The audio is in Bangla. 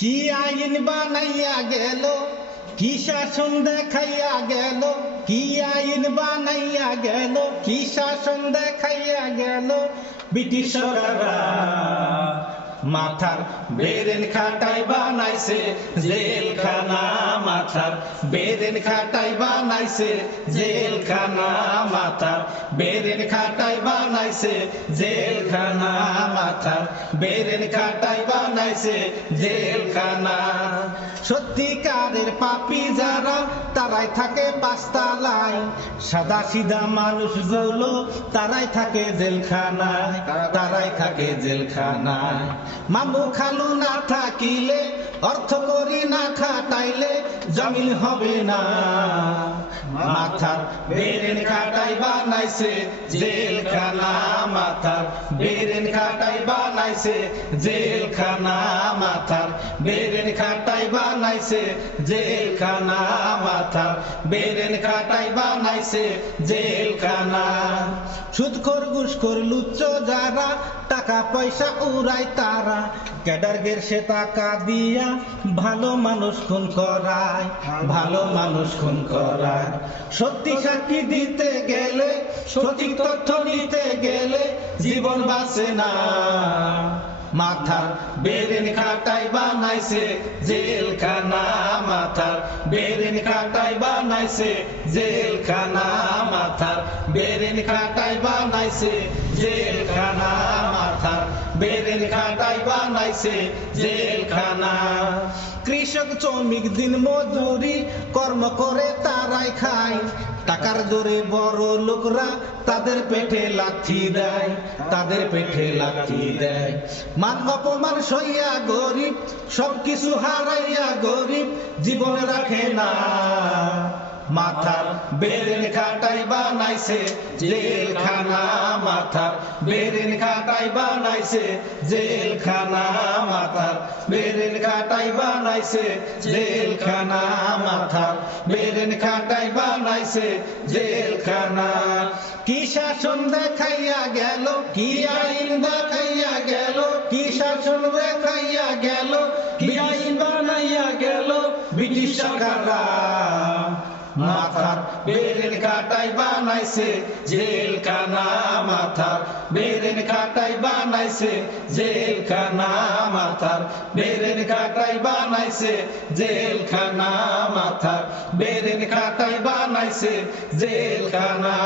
কি আইন বানাইয়া গেল, কি শাসন দেখাইয়া গেল, কি আইন বানাইয়া গেল, কি শাসন দেখাইয়া গেল ব্রিটিশ সরকাররা। মাথার বেরেন খাটাই বানাইছে জেলখানা, মাথার বেরেন খাটাই বানাইছে জেলখানা, মাথার বেরেন খাটাই বানাইছে জেলখানা, মাথার বেরেন খাটাই বানাইছে জেলখানা। সত্যিকারের পাপী যারা তারাই থাকে পাঁচতলায়, সাদা সিধা মানুষগুলো তারাই থাকে জেলখানায়, তারাই থাকে জেলখানায়। মামু খালু না থাকিলে, অর্থ করি না খাটাইলে জমিন হবে না। মাথার বেরেন খাটাই বানাইছে জেলখানা, মাথার বেরেন খাটাই বানাইছে জেলখানা, মাথার বেরেন খাটাই বানাইছে জেলখানা, মাথার বেরেন খাটাই বানাইছে জেলখানা। সুদখোর ঘুষখোর লুচ্চ যারা টাকা পয়সা উড়ায় তারা, ক্যাডারগের সে টাকা দিয়া ভালো মানুষ খুন করায়, ভালো মানুষ খুন করায়। সত্যি সাক্ষী দিতে গেলে, সঠিক তথ্য নিতে গেলে জীবন বাঁচে না। মাথার বেরেন খাটাই বানাইছে জেলখানা, মাথার বেরেন খাটাই বানাইছে জেলখানা, মাথার বেরেন খাটাই বানাইছে জেলখানা, মাথার বেরেন খাটাই বানাইছে জেলখানা। কৃষক শ্রমিক দিন মজুরি কর্ম করে তারাই খায়, টাকার জোরে বড় লোকরা তাদের পেটে লাথি দেয়, তাদের পেটে লাথি দেয়। মান অপমান সইয়া গরিব, সবকিছু হারাইয়া গরিব জীবন রাখে না। মাথার বেরেন খাটাই বানাইছে জেলখানা, মাথার বেরেন খাটাই বানাইছে জেলখানা, মাথার বেরেন খাটাই বানাইছে জেলখানা, মাথার বেরেন খাটাই বানাইছে জেলখানা। কি শাসন দেখাইয়া গেল, কি আইন দেখাইয়া গেল, কি শাসন দেখাইয়া গেল, কি আইন বানাইয়া গেল ব্রিটিশ সরকাররা। মাথার বেরেন খাটাই বানাইছে জেলখানা, মাথার বেরেন খাটাই বানাইছে জেলখানা, মাথার বেরেন খাটাই বানাইছে জেলখানা, মাথার বেরেন খাটাই বানাইছে জেলখানা।